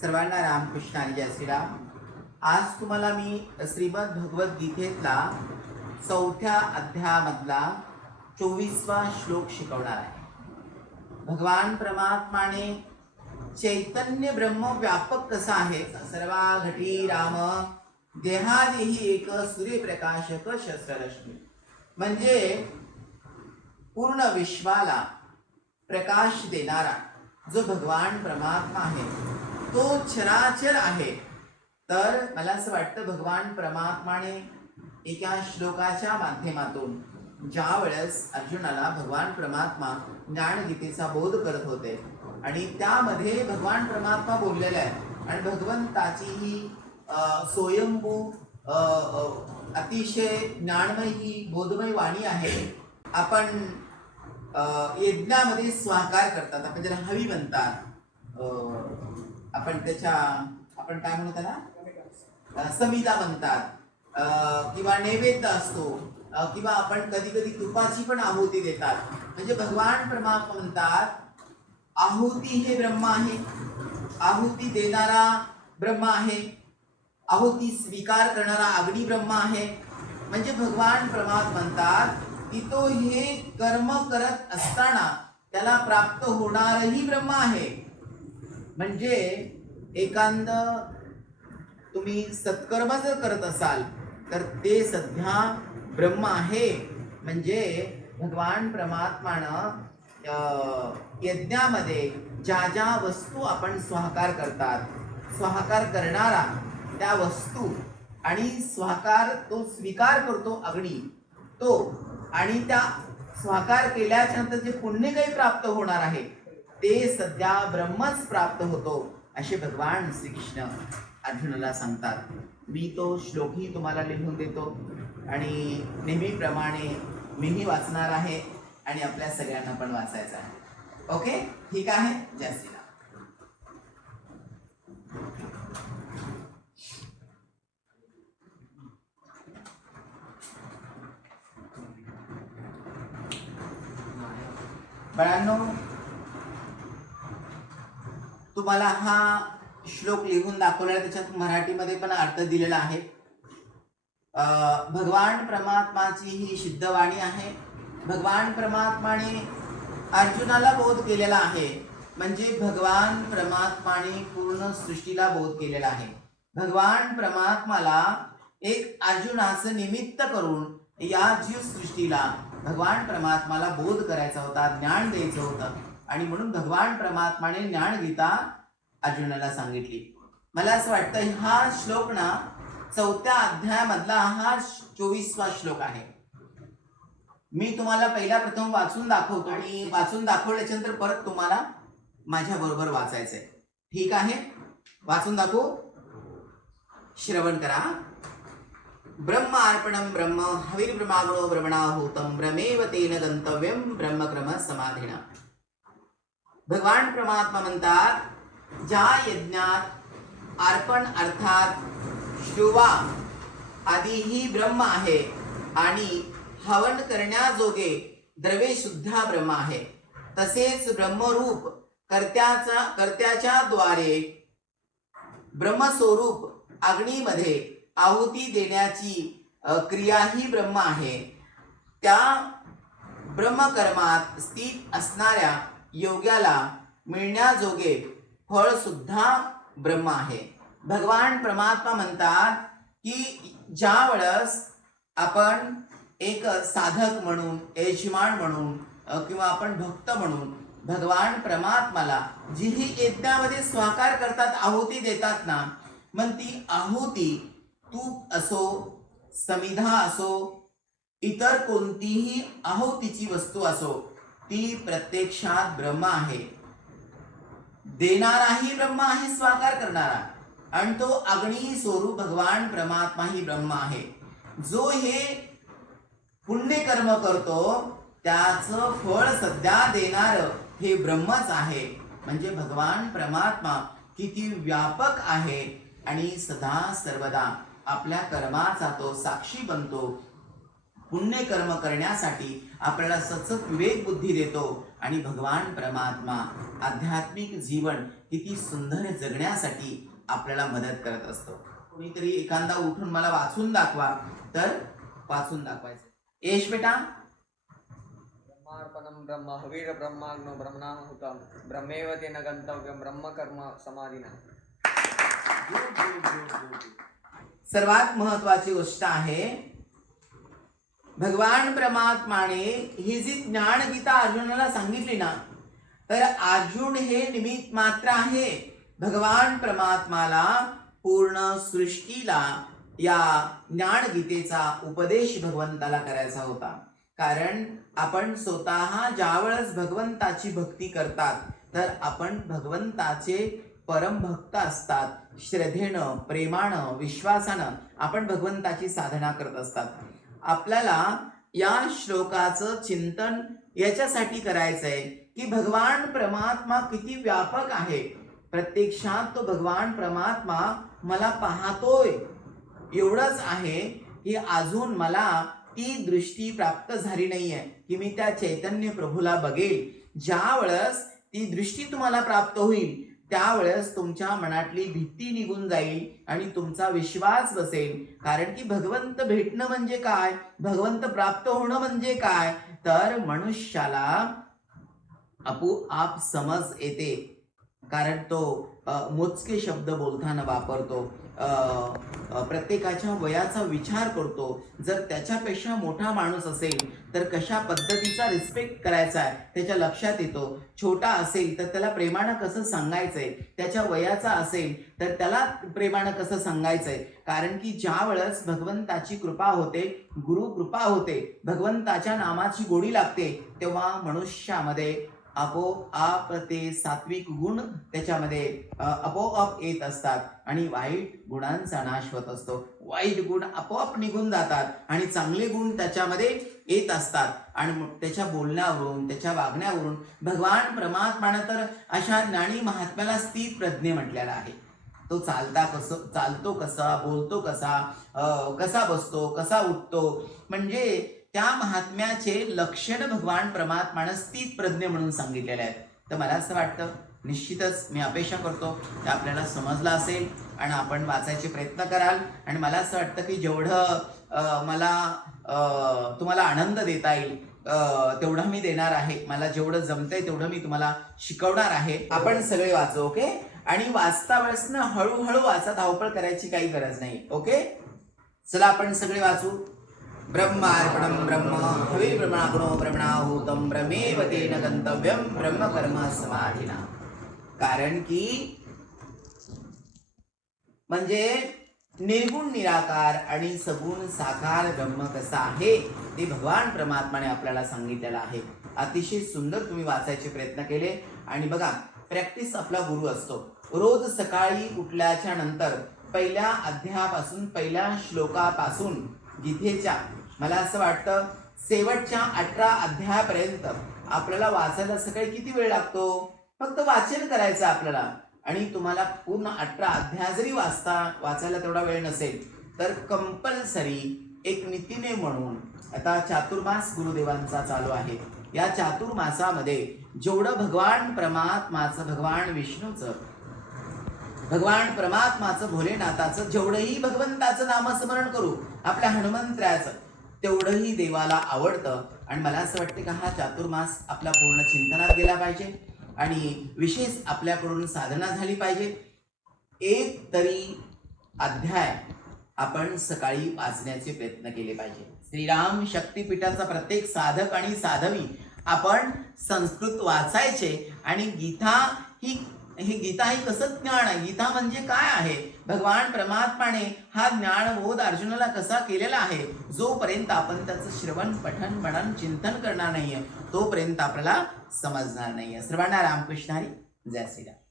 सर्वांना रामकृष्ण आणि जय श्रीराम. आज तुम्हाला मी श्रीमद भगवद्गीतेतला चौथ्या अध्यायामधला चोवीसवा श्लोक शिकवणार आहे. भगवान परमात्माने चैतन्य ब्रह्म व्यापक कसा आहे? सर्वा घटी राम देहादेही एक सूर्यप्रकाशक शस्त्ररश्मी म्हणजे पूर्ण विश्वाला प्रकाश देणारा जो भगवान परमात्मा आहे तो चराचर आहे. तर मला असं वाटतं भगवान परमात्माने एका श्लोकाच्या माध्यमातून ज्या वेळेस अर्जुनाला भगवान परमात्मा ज्ञानगीतेचा बोध करत होते आणि त्यामध्ये भगवान परमात्मा बोललेले आहे आणि भगवंताची ही स्वयंभू अतिशय ज्ञानमय ही बोधमय वाणी आहे. आपण यज्ञामध्ये स्वाकार करतात आपण ज्याला हवी म्हणतात. आपण त्याच्या आपण काय म्हणू त्याला? अ, समिता म्हणतात. किंवा नैवेद्य असतो. किंवा आपण कधी कधी तुपाची पण आहुती देतात. म्हणजे भगवान परमात्मा म्हणतात आहुती हे ब्रह्म आहे. आहुती देणारा ब्रह्म आहे. आहुती स्वीकार करणारा अग्नी ब्रह्म आहे. म्हणजे भगवान परमात्मा म्हणतात की तो हे कर्म करत असताना त्याला प्राप्त होणारही ब्रह्म आहे. म्हणजे एखांद तुम्ही सत्कर्म जर करत असाल तर ते सध्या ब्रह्म आहे. म्हणजे भगवान परमात्मानं यज्ञामध्ये ज्या ज्या वस्तू आपण स्वाकार करतात स्वाकार करणारा त्या वस्तू आणि स्वाकार तो स्वीकार करतो अग्नी तो. आणि त्या स्वाकार केल्याच्यानंतर जे पुण्य काही प्राप्त होणार आहे ते सध्या ब्रह्मच प्राप्त होतो असे भगवान श्रीकृष्ण अर्जुनाला सांगतात. मी तो श्लोकही तुम्हाला लिहून देतो आणि नेहमीप्रमाणे मीही वाचणार आहे आणि आपल्या सगळ्यांना पण वाचायचं आहे. ओके? ठीक आहे? जय श्रीराम. बाळांनो तुम्हाला हा श्लोक लिहून दाखवलेला त्याच्यात मराठीमध्ये पण अर्थ दिलेला आहे. भगवान परमात्माची ही सिद्धवाणी आहे. भगवान परमात्माने अर्जुनाला बोध केलेला आहे. म्हणजे भगवान परमात्माने पूर्ण सृष्टीला बोध केलेला आहे. भगवान परमात्माला एक अर्जुनाचं निमित्त करून या जीव सृष्टीला भगवान परमात्माला बोध करायचा होता ज्ञान द्यायचं होतं. आणि म्हणून भगवान परमात्माने ज्ञानगीता अर्जुनाला सांगितली. मला असं वाटतं हा श्लोक ना चौथ्या अध्यायामधला हा चोवीसवा श्लोक आहे. मी तुम्हाला पहिला प्रथम वाचून दाखवतो आणि वाचून दाखवल्याच्या नंतर परत तुम्हाला माझ्या बरोबर वाचायचंय. ठीक आहे? वाचून दाखवू? श्रवण करा. ब्रह्म अर्पणम ब्रह्म हविर्ब्रह्मागुणो ब्रह्मणाहूतम ब्रह्मेव तेन गंतव्यम ब्रह्मक्रम समाधीना भगवान परमात्मा म्हणतात ज्या यज्ञात अर्पण अर्थात शिवा आदी ही ब्रह्म आहे आणि हवन करण्याजोगे द्रवे सुद्धा ब्रह्म आहे. तसेच ब्रह्मरूप कर्त्याचा कर्त्याच्या द्वारे ब्रह्मस्वरूप अग्नीमध्ये आहुती देण्याची क्रिया ही ब्रह्म आहे. त्या ब्रह्मकर्मात स्थित असणाऱ्या योग्याला मिळण्याजोगे फळ सुद्धा ब्रह्म आहे. भगवान परमात्मा म्हणतात की ज्या वेळेस आपण एक साधक म्हणून यजमान म्हणून किंवा आपण भक्त म्हणून भगवान परमात्माला जी ही यज्ञामध्ये स्वाकार करतात आहुती देतात ना मग ती आहुती तूप असो समिधा असो इतर कोणतीही आहुतीची वस्तू असो ती प्रत्यक्षात ब्रह्म आहे. देणाराही ब्रह्म आहे स्वाकार करणारा. आणि तो अग्नी स्वरूप भगवान परमात्मा ही ब्रह्म आहे. जो हे पुण्यकर्म करतो त्याचं फळ सध्या देणार हे ब्रह्मच आहे. म्हणजे भगवान परमात्मा किती व्यापक आहे आणि सदा सर्वदा आपल्या कर्माचा तो साक्षी बनतो पुण्यकर्म करण्यासाठी आपल्याला सतत विवेक बुद्धी देतो आणि भगवान परमात्मा आध्यात्मिक जीवन किती सुंदर जगण्यासाठी आपल्याला मदत करत असतो. कोणीतरी एखादा उठून मला वाचून दाखवा तर वाचून दाखवायचं. यश बेटा. ब्रह्मार्पणं ब्रह्म हवीर ब्रह्माग्नो ब्रह्मणाहुतं ब्रह्मेव तेन गन्तव्यं ब्रह्मकर्म समाधिना. सर्वात महत्वाची गोष्ट आहे भगवान परमात्माने ही जी ज्ञानगीता अर्जुनाला सांगितली ना तर अर्जुन हे निमित्त मात्र आहे. भगवान परमात्माला पूर्ण सृष्टीला या ज्ञानगीतेचा उपदेश भगवंताला करायचा होता. कारण आपण स्वतः ज्यावेळेस भगवंताची भक्ती करतात तर आपण भगवंताचे परम भक्त असतात. श्रद्धेनं प्रेमानं विश्वासानं आपण भगवंताची साधना करत असतात. आपल्याला या श्लोकाचं चिंतन याच्यासाठी करायचं आहे की भगवान परमात्मा किती व्यापक आहे. प्रत्यक्षात तो भगवान परमात्मा मला पाहतोय. एवढंच आहे की अजून मला ती दृष्टी प्राप्त झाली नाही आहे की मी त्या चैतन्य प्रभूला बघेल. ज्या वेळेस ती दृष्टी तुम्हाला प्राप्त होईल त्यावेळेस तुमच्या मनातली भीती निघून जाईल आणि तुमचा विश्वास बसेल. कारण की भगवंत भेटणं म्हणजे काय? भगवंत प्राप्त होणं म्हणजे काय? तर मनुष्याला आपोआप समज येते. कारण तो मोजके शब्द बोलताना वापरतो. प्रत्येकाच्या वयाचा विचार करतो. जर त्याच्यापेक्षा मोठा माणूस असेल तर कशा पद्धतीचा रिस्पेक्ट करायचा आहे त्याच्या लक्षात येतो. छोटा असेल तर त्याला प्रेमानं कसं सांगायचंय? त्याच्या वयाचा असेल तर त्याला प्रेमानं कसं सांगायचंय? कारण की ज्या वेळेस भगवंताची कृपा होते गुरु कृपा होते भगवंताच्या नामाची गोडी लागते तेव्हा मनुष्यामध्ये आपोआप ते सात्विक गुण त्याच्यामध्ये आपोआप येत असतात आणि वाईट गुणांचा नाश होत असतो. वाईट गुण आपोआप निघून जातात आणि चांगले गुण त्याच्यामध्ये येत असतात. आणि त्याच्या बोलण्यावरून त्याच्या वागण्यावरून भगवान परमात्मानं तर अशा ज्ञानी महात्म्याला स्थित प्रज्ञे म्हटलेला आहे. तो चालता कसं चालतो कसा बोलतो कसा कसा बसतो कसा उठतो म्हणजे त्या महात्म्याचे लक्षण भगवान परमात्मानं स्थित प्रज्ञ म्हणून सांगितलेले आहेत. तर मला असं वाटतं निश्चितच मी अपेक्षा करतो की आपल्याला समजलं असेल आणि आपण वाचायचे प्रयत्न कराल. आणि मला असं वाटतं की जेवढं मला तुम्हाला आनंद देता येईल तेवढं मी देणार आहे. मला जेवढं जमतंय तेवढं मी तुम्हाला शिकवणार आहे. आपण सगळे वाचू ओके? आणि वाचता वेळेस ना हळूहळू वाचा धावपळ करायची काही गरज नाही ओके? चला आपण सगळे वाचू. ब्रह्मार्पणं ब्रह्म हवी ब्रह्मणागुणो ब्रह्मणाहूतं ब्रह्मेव तेन गंतव्यम ब्रह्मकर्म समाधिना। कारण की म्हणजे निर्गुण निराकार आणि सगुण साकार ब्रह्म कसा आहे ते भगवान परमात्माने आपल्याला सांगितलेलं आहे. अतिशय सुंदर तुम्ही वाचायचे प्रयत्न केले. आणि बघा प्रॅक्टिस आपला गुरु असतो. रोज सकाळी उठल्याच्या नंतर पहिल्या अध्यायापासून पहिल्या श्लोकापासून गीतेच्या. मला असं वाटतं शेवटच्या अठरा अध्यायापर्यंत आपल्याला वाचायला सकाळी किती वेळ लागतो? फक्त वाचन करायचं आपल्याला. आणि तुम्हाला पूर्ण अठरा अध्याय जरी वाचता वाचायला तेवढा वेळ नसेल तर कंपल्सरी एक नीतीने म्हणून आता चातुर्मास गुरुदेवांचा चालू आहे. या चातुर्मासामध्ये जेवढं भगवान परमात्माचं भगवान विष्णूचं भगवान परमात्माचं भोलेनाथाचं जेवढंही भगवंताचं नामस्मरण करू आपल्या हनुमंत्र्याचं तेवढंही देवाला आवडतं. आणि मला असं वाटतं का हा चातुर्मास आपला पूर्ण चिंतनात गेला पाहिजे. आणि विशेष आपल्याकडून साधना झाली पाहिजे. एक तरी अध्याय आपण सकाळी वाचण्याचे प्रयत्न केले पाहिजे. श्रीराम शक्तीपीठाचा प्रत्येक साधक आणि साधवी आपण संस्कृत वाचायचे आणि गीता ही हे गीता हे कसं ज्ञान आहे. गीता म्हणजे काय आहे? भगवान परमात्माने हा ज्ञानबोध अर्जुनाला कसा केलेला आहे? जोपर्यंत आपण त्याचं श्रवण पठन मनन चिंतन करणार नाहीये तोपर्यंत आपल्याला समजणार नाहीये. सर्वांना रामकृष्ण हरी जय श्रीराम.